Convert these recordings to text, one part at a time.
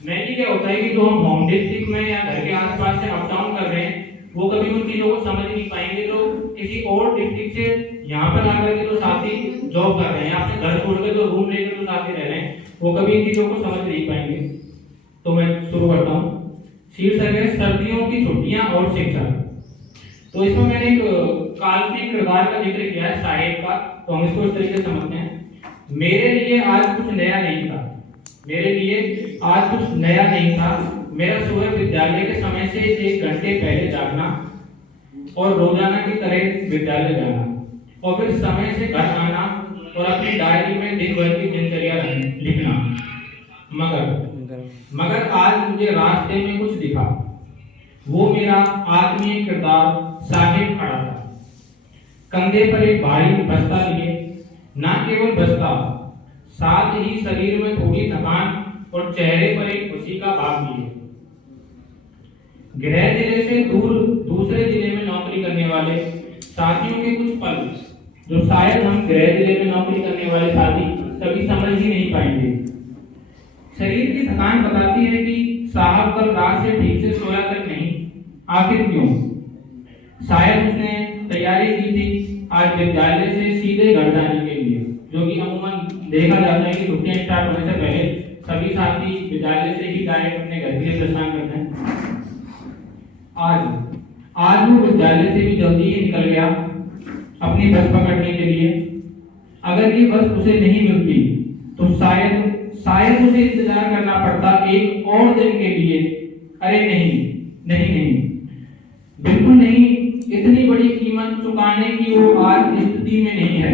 Mainly क्या होता है कि जो हम होम डिस्ट्रिक्ट में या घर के आसपास से अप डाउन कर रहे हैं वो कभी उन चीजों को समझ नहीं पाएंगे, तो किसी और डिस्ट्रिक्ट से यहाँ पर आकर के जो साथी जॉब कर रहे हैं, आपसे घर छोड़कर जो रूम लेकर जो साथी रह रहे हैं, वो कभी इन चीजों को समझ नहीं पाएंगे। तो मैं शुरू करता हूँ। शीर्षक है सर्दियों की छुट्टियां और शिक्षा। तो इसमें मैंने एक काल्पनिक किरदार का जिक्र किया है साहेब का, तो हम इसको इस तरीके से समझते हैं। मेरे लिए आज कुछ नया नहीं था, मेरे लिए आज कुछ नया नहीं था। मेरा सुबह विद्यालय के समय से 1 घंटे पहले जागना और रोजाना की तरह विद्यालय जाना और फिर समय से घर आना और अपनी डायरी में दिन भर की दिनचर्या लिखना। मगर आज मुझे रास्ते में कुछ दिखा। वो मेरा आत्मीय किरदार साहिब खड़ा था, कंधे पर एक भारी बस्ता लिए। न केवल बस्ता, साथ ही शरीर में थोड़ी थकान और चेहरे पर एक खुशी का भाव लिए। गृह जिले से दूर दूसरे जिले में नौकरी करने वाले साथियों के कुछ पल जो शायद हम गृह जिले में नौकरी करने वाले साथी कभी समझ ही नहीं पाएंगे। शरीर की थकान बताती है कि साहब कल रात से ठीक से सोया तक नहीं। आखिर क्यों? शायद उसने तैयारी की थी आज विद्यालय से सीधे घर जाने के लिए, जो कि अमूमन देखा जाता है कि छुट्टियां स्टार्ट होने से पहले सभी साथी विद्यालय से ही डायरेक्ट अपने घर के लिए प्रस्थान करते हैं। आज वो विद्यालय से भी जल्दी ही निकल गया अपनी बस पकड़ने के लिए। अगर ये बस उसे नहीं मिलती तो शायद उसे इंतजार करना पड़ता एक और दिन के लिए। अरे नहीं, बिल्कुल नहीं। इतनी बड़ी कीमत चुकाने की वो आज स्थिति में नहीं है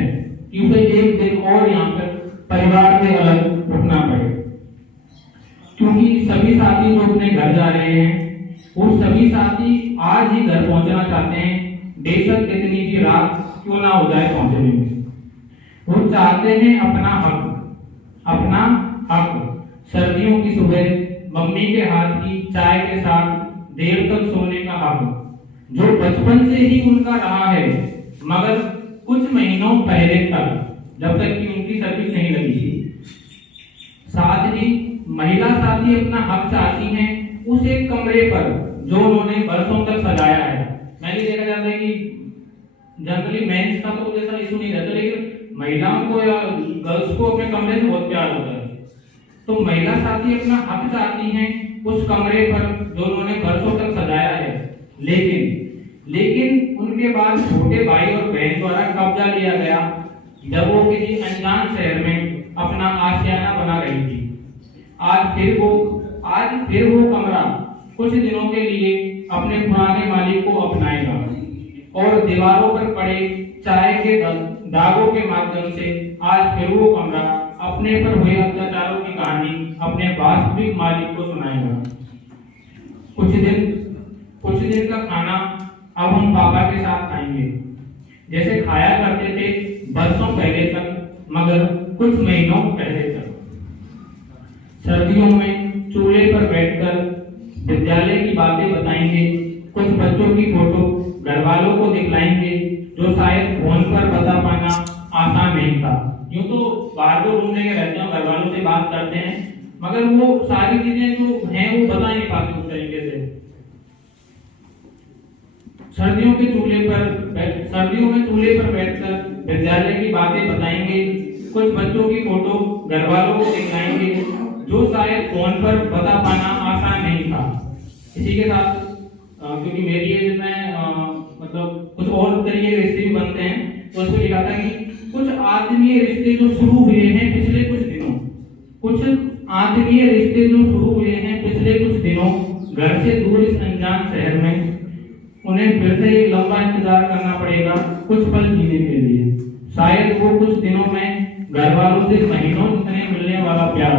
कि उसे एक दिन और यहाँ पर परिवार से अलग रुकना पड़े, क्योंकि सभी साथी जो अपने घर जा रहे हैं वो सभी साथी आज ही घर पहुंचना चाहते हैं, बेशक कितनी भी रात क्यों ना हो जाए पहुंचने में। वो चाहते हैं अपना हक। सर्दियों की सुबह मम्मी के हाथ की चाय के साथ देर तक सोने का हक, जो बचपन से ही उनका रहा है, मगर कुछ महीनों पहले तक, जब तक कि उनकी सर्विस नहीं लगी थी। साथ ही महिला साथी अपना हक चाहती हैं उस एक कमरे पर जो उन्होंने बरसों तक सजाया है। मैंने देखा जाता है कि जनरली मेंस का तो जैसा इशू नहीं रहता, लेकिन महिलाओं को या गर्ल्स को अपने कमरे से बहुत प्यार होता है। तो महिला साथी अपना हक चाहती हैं उस कमरे पर जो उन्होंने बरसों तक सजाया है, लेकिन उनके बाद छोटे भाई और बहन द्वारा कब्जा लिया गया जब वो किसी अनजान शहर में अपना आशियाना बना रही थी। आज फिर वो कमरा कुछ दिनों के लिए अपने पुराने मालिक को अपनाएगा और दीवारों पर पड़े चाय के दागों के माध्यम से आज फिर वो कमरा अपने पर हुए अत्याचारों की कहानी अपने वास्तविक मालिक को सुनाएगा। कुछ दिन का खाना अब हम पापा के साथ खाएंगे, जैसे खाया करते थे बरसों पहले तक, मगर कुछ महीनों पहले तक। सर्दियों में चूल्हे पर बैठकर विद्यालय की बातें बताएंगे, कुछ बच्चों की फोटो घर वालों को दिखलाएंगे जो शायद फोन पर बता पाना आसान नहीं था। यूं तो बाहर को रूम लेके रहते हैं, घर वालों से बात करते हैं, मगर वो सारी चीजें जो हैं वो बता नहीं पाते उस तरीके से। सर्दियों में चूल्हे पर बैठकर विद्यालय की बातें बताएंगे, कुछ बच्चों की फोटो घर वालों को दिखाएंगे जो शायद फोन पर बता पाना आसान नहीं था। इसी के साथ क्योंकि मेरी एज में मतलब कुछ और तरीके के रिश्ते भी बनते हैं, तो उसमें लिखा था कि कुछ आत्मीय रिश्ते जो शुरू हुए हैं पिछले कुछ दिनों घर से दूर इस अनजान शहर में, उन्हें फिर से एक लंबा इंतजार करना पड़ेगा कुछ पल जीने के लिए। शायद वो कुछ दिनों में घर वालों से महीनों जितने मिलने वाला प्यार,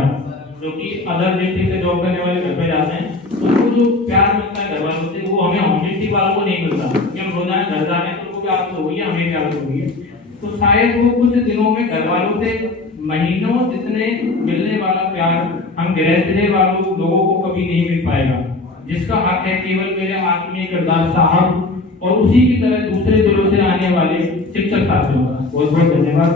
जो कि अदर डिस्ट्रिक्ट से जॉब करने वाले घर पे जाते हैं, उनको जो प्यार मिलता है घर वालों से, वो हमें होम डिस्ट्रिक्ट वालों को नहीं मिलता, क्योंकि हम रोजाना घर जा रहे हैं तो उनको भी आदत हो गई है, हमें भी आदत हो गई है। तो शायद वो कुछ दिनों में घर वालों से महीनों जितने मिलने वाला प्यार हम गृह जिले वालों लोगों को कभी नहीं मिल पाएगा, जिसका हक है केवल मेरे आत्मीय किरदार साहब और उसी की तरह दूसरे जिलों से आने वाले शिक्षक साथियों का। बहुत बहुत धन्यवाद।